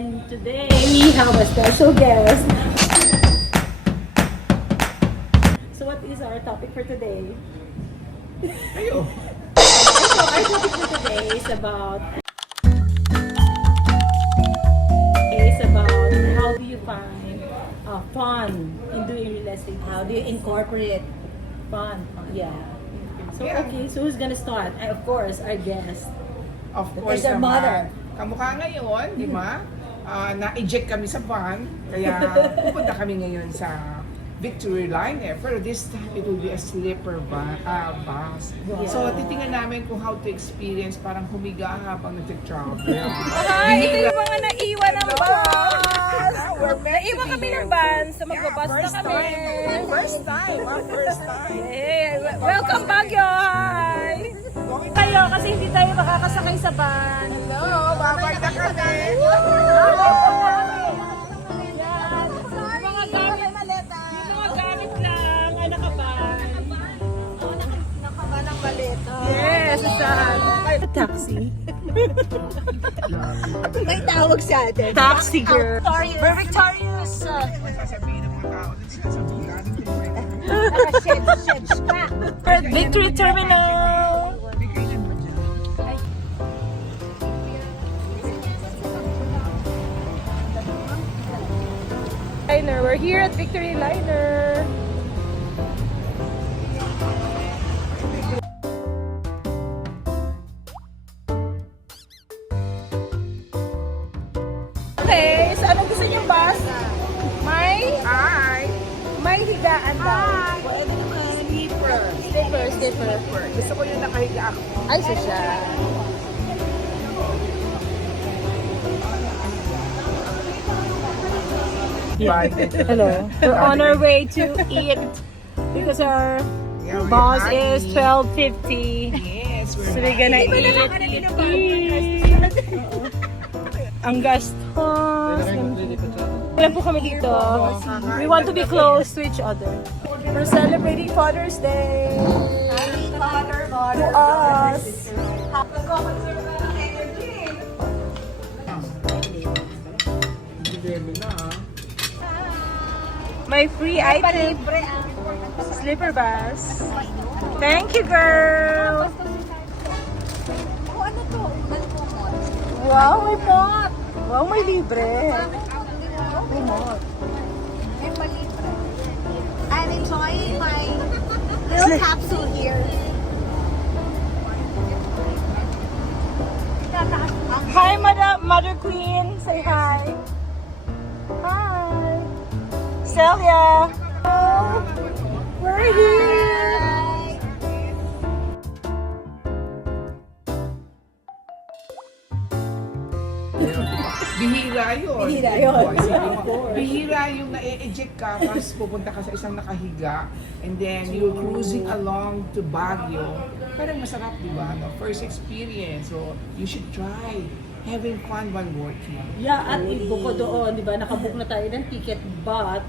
And today we have a special guest. So what is our topic for today? Ayo. Our topic for today is about how do you find fun in doing real estate? How do you incorporate? Fun. Yeah. So Yeah. okay, so who's gonna start? Of course, our guest. Of course Their mother. naman. Kamukha ngayon, di ba? Na-eject kami sa van. Kaya pupunta kami ngayon sa Victory Liner. Pero this time, it will be a sleeper bus. So, titingnan namin kung how to experience parang humiga habang nag-travel. Ito yung mga naiwan ng bus. Naiwan kami ng van, so magbabas na kami. First time. Hey, welcome Baguio! Hi! Kayo, kasi hindi tayo makakasakay sa van. Hello, babay na kami. Yung mga gamit lang ay nakaban. Nakaban ang baleta. Yes, saan? Taxi. May tawag sa atin. Taxi girl. We're victorious. Sasabihin ng mga tao, sasabihin natin din. Naka-shed pa. Victory Terminal. Liner. We're here at Victory Liner. Okay, so anong gusto niyong bus? Hi! May higaan daw. Pwede naman, sleeper. Slipper. Gusto ko yung nakahiga ako. Ay, so siya. Right. Hello. We're on our way to eat because our Yeah, we're boss happy. is 12:50. Yes, we're So we're gonna eat. Ang gastos. Ilan po kami dito? We want to be close to each other. We're celebrating Father's Day. To us. My free item. Slipper bus. Thank you, girl. Wow, may pot. Wow, may libre. May pot. I'm enjoying my little capsule here. Hi, Mother Queen. Say hi. Hi. Celia. Oh, we're here. Bihira yun. Bihira yun. Bihira yung na-eject ka, tapos pupunta ka sa isang nakahiga, and then you're cruising along to Baguio. Parang masarap, di ba? No? First experience. So, you should try having fun while working. Yeah, at i-book ko doon, di ba? Nakabook na tayo ng ticket, but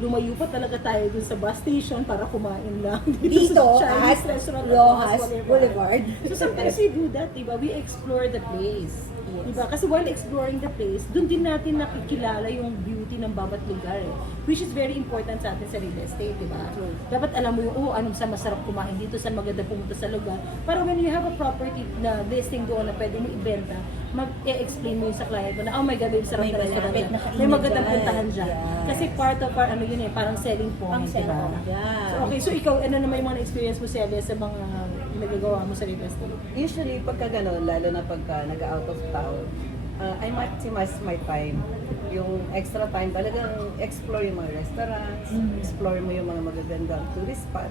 lumayo pa talaga tayo dun sa bus station para kumain lang. Dito sa at Chinese restaurant Rojas Boulevard. So sometimes we do that, di ba? We explore the place. Di ba? Kasi while exploring the place, dun din natin nakikilala yung beauty ng bawat lugar eh. Which is very important sa atin sa real estate, di ba? Dapat alam mo yung, anong sa masarap kumain dito, saan maganda pumunta sa lugar. Para when you have a property na listing doon na pwede mo ibenta, mag-e-explain mo yun sa client mo na, oh my God, babe, sarap May na restaurant malapit yan. na kainan May magandang dyan. puntahan dyan. Yes. Kasi part of our, ano yun eh, parang selling point, di ba? Yeah. So, okay, so ikaw, ano naman yung mga experience mo, Celia, sa mga nagagawa mo sa real estate? Usually, pagka gano'n, lalo na pagka nag-out of town, I maximize my time. Yung extra time, talagang explore yung mga restaurants, explore mo yung mga magagandang tourist spot.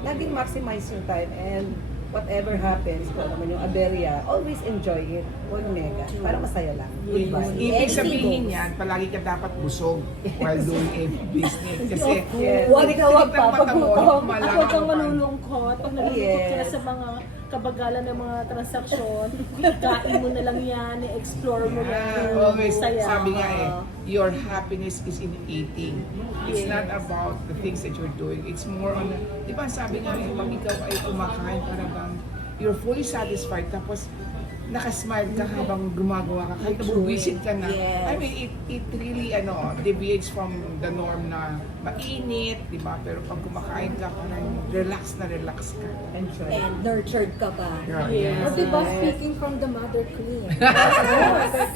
Laging maximize yung time and whatever happens, kung ano man yung aberya, always enjoy it. Huwag nega. Para masaya lang. Diba? Ibig sabihin yan, palagi ka dapat busog while doing a business. Kasi, Yes. Huwag ka wag pa, Mata mo, pagkutom, malaman huwag kang pa. malulungkot. Pag nalulungkot ka na Yes. sa mga kabagalan ng mga transaksyon, kain mo na lang yan, i-explore mo yan. always, Saya. sabi nga eh, your happiness is in eating. It's not about the things that you're doing. It's more on, di ba sabi nga eh, pag ikaw ay kumakain, para bang you're fully satisfied, tapos nakasmile ka habang gumagawa ka, kahit nabubisit ka na. Yes. I mean, it really, deviates from the norm na mainit, di ba? Pero pag kumakain ka, parang relax na relax ka. Enjoy. And nurtured ka pa. Yeah. O diba, speaking from the mother queen.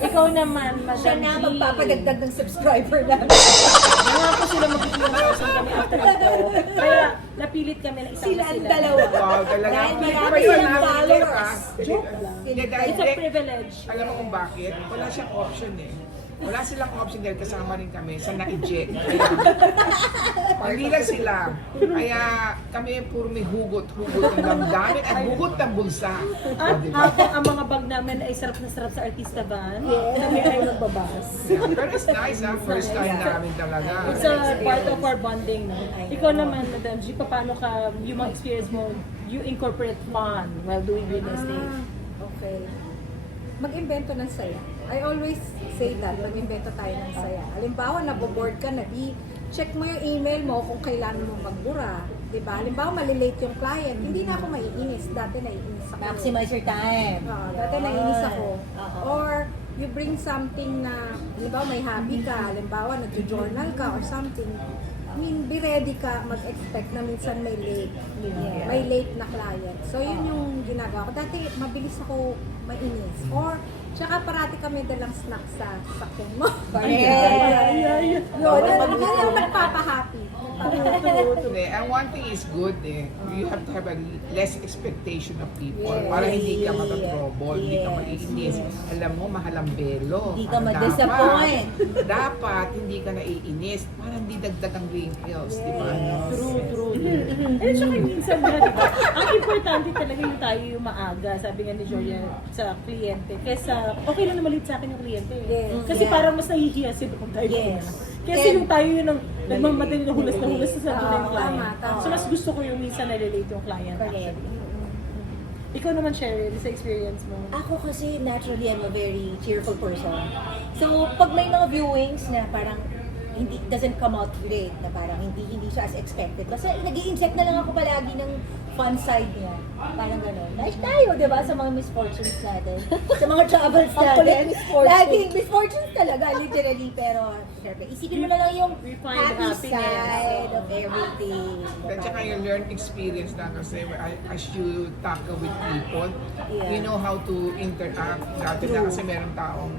Ikaw naman, Siya Madam na G. magpapadagdag ng subscriber namin. Nangako sila mag-2,000 kami after ito. Kaya napilit kami na isama Sila sila. ang dalawa. Wow, talaga. Dahil marami Personal silang highlight, followers. ah. Joke lang. Hindi, dahil- It's a privilege. Alam mo kung bakit? Wala siyang option eh. Wala silang option dahil kasama rin kami sa na-eject. Hindi lang sila. Kaya kami puro may hugot-hugot ng damdamin at hugot ng bulsa. At O, diba? habang ang mga bag namin ay sarap na sarap sa artista van, kami ay nagbabas. Yeah, pero it's nice ha. First time namin talaga. It's a part of our bonding. No? Ikaw naman, Madam G, paano ka, yung mga experience mo, you incorporate fun while doing real estate? Okay. Mag-invento ng saya. I always say that, mag-invento tayo ng saya. Halimbawa, naboboard ka na, check mo yung email mo kung kailan mo magbura. Diba? Halimbawa, malilate yung client. Hindi na ako maiinis. Dati naiinis ako. Maximize your time. Dati naiinis ako. Oo. Or, you bring something na, halimbawa, may hobby ka. Halimbawa, nag-journal ka or something. I mean, be ready ka mag-expect na minsan may late. Yeah. May late na client. So, yun yung ginagawa ko. Dati, mabilis ako mainis. Or, tsaka parati kami dalang snack sa sakyan mo. Correct. Yun, yun ang nagpapahappy. Hindi, and one thing is good eh. You have to have a less expectation of people para hindi ka mag-trouble, hindi ka Yes. maiinis. Alam mo, mahal ang belo. Hindi ka Ano ma-disappoint. Dapat hindi ka naiinis para hindi dagdag ang wrinkles, di ba? True. And saka minsan na, di ba? Ang importante talaga yung tayo yung maaga, sabi nga ni Julia sa kliyente. Kesa, okay lang na malit sa akin yung kliyente. Yes. Kasi Yeah. parang mas nahihiya sila kung tayo Yes. Kasi yung tayo yun ang nagmamadali na hulas sa atin ng client. Tama. So mas gusto ko yung minsan nalilate yung client. Correct. Ikaw naman, Cheryl, sa experience mo. Ako kasi naturally I'm a very cheerful person. So pag may mga viewings na parang hindi doesn't come out great, na parang hindi siya as expected. Basta nag-i-inject na lang ako palagi ng fun side niya. Parang gano'n. Nice tayo, di ba? Sa mga misfortunes natin. Sa mga troubles natin. Laging misfortunes talaga, literally. Pero, syempre, isipin mo na lang yung We find happy happiness. side of everything. At saka yung learned experience na kasi as you tackle with people, Yeah. you know how to interact. Dati na kasi meron taong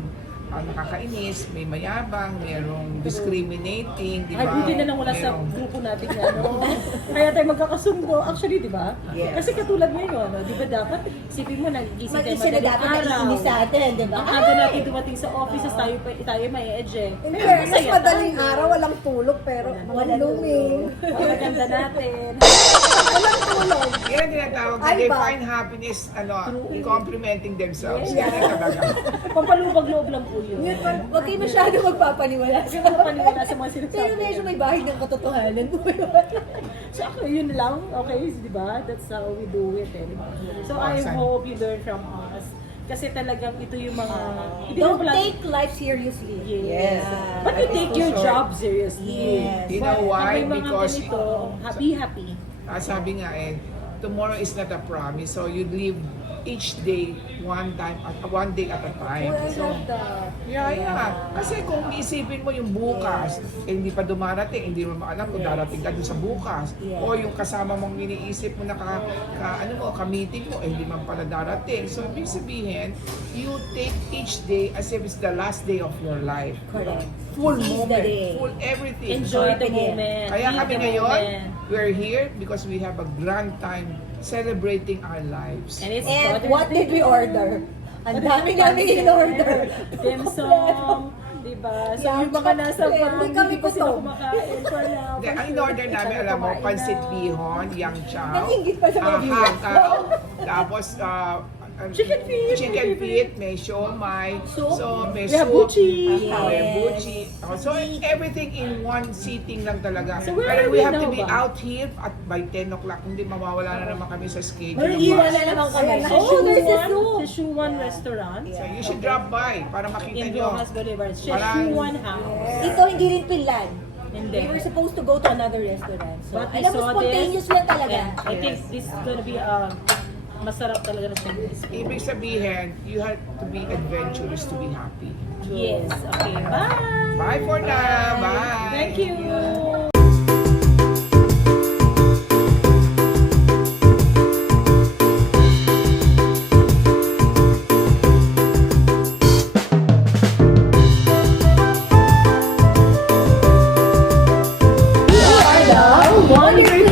nakakainis, may mayabang, merong discriminating, di Ay, ba? buti na lang wala sa Merong- grupo natin yan. No? Kaya tayo magkakasundo. Actually, di ba? Yes. Kasi katulad ngayon, no? Di ba dapat, isipin mo, nagising tayo Mag-isa na dapat naiinis sa atin, di ba? Ang aga natin dumating sa office, tayo may eject. In fairness, madaling araw, walang tulog, pero Walang luming. Ang maganda natin. Yan ang tinatawag na Ay, they ba? find happiness, complimenting themselves. Yan ang talaga. Pampalubag loob lang po yun. Huwag kayo masyado magpapaniwala sa Hindi ko paniwala sa mga sinasabi. Pero medyo may bahid ng katotohanan po yun. So, ako, yun lang. Okay, di ba? That's how we do it. Eh. So, I Awesome. hope you learn from us. Kasi talagang ito yung mga... hindi Don't naman pala- take life seriously. Yes. Yeah. But you take your Sure. job seriously. Yes. You know why? May mga Because ganito, happy. sabi nga tomorrow is not a promise. So you live each day one day at a time. So, yeah. Kasi kung isipin mo yung bukas, hindi pa dumarating, hindi mo maalam kung darating ka dun sa bukas. Yeah. O yung kasama mong iniisip mo na ka-meeting mo, hindi man pala darating. So, ibig sabihin, you take each day as if it's the last day of your life. Correct. Full Seize the moment, day. full everything. Enjoy the Again. moment. Kaya Live kami the ngayon, moment. we're here because we have a grand time celebrating our lives. And it's And Father's what did Day. we order? Ang dami namin in-order. Dim sum, diba? So yung mga nasa chocolate. farm, Hindi kami pa sila gutom. kumakain for now. Hindi, ang in-order namin, alam mo, pancit bihon, yang chow, Nanginggit pa sa mga viewers. haka, tapos Chicken feet. may siomai, Soup. so may We have soup, buchi. may Yes. buchi. So everything in one sitting lang talaga. So where Pero are we we have to now be ba? out here at by 10 o'clock, hindi mawawala na naman kami sa schedule. Or ng iwan bus. na naman kami. Oh, there's a soup. Szechuan restaurant So you should drop by para makita in nyo. Rojas Boulevard. Parang- Szechuan House. Ito hindi rin Finland. Hindi. We were supposed to go to another restaurant. So, But we alam mo, saw spontaneous this, lang talaga. and I think this is gonna be Masarap talaga na Chinese food. Ibig sabihin, you have to be adventurous to be happy. Yes. Okay, bye! Bye for now. Bye. Thank you! Wonder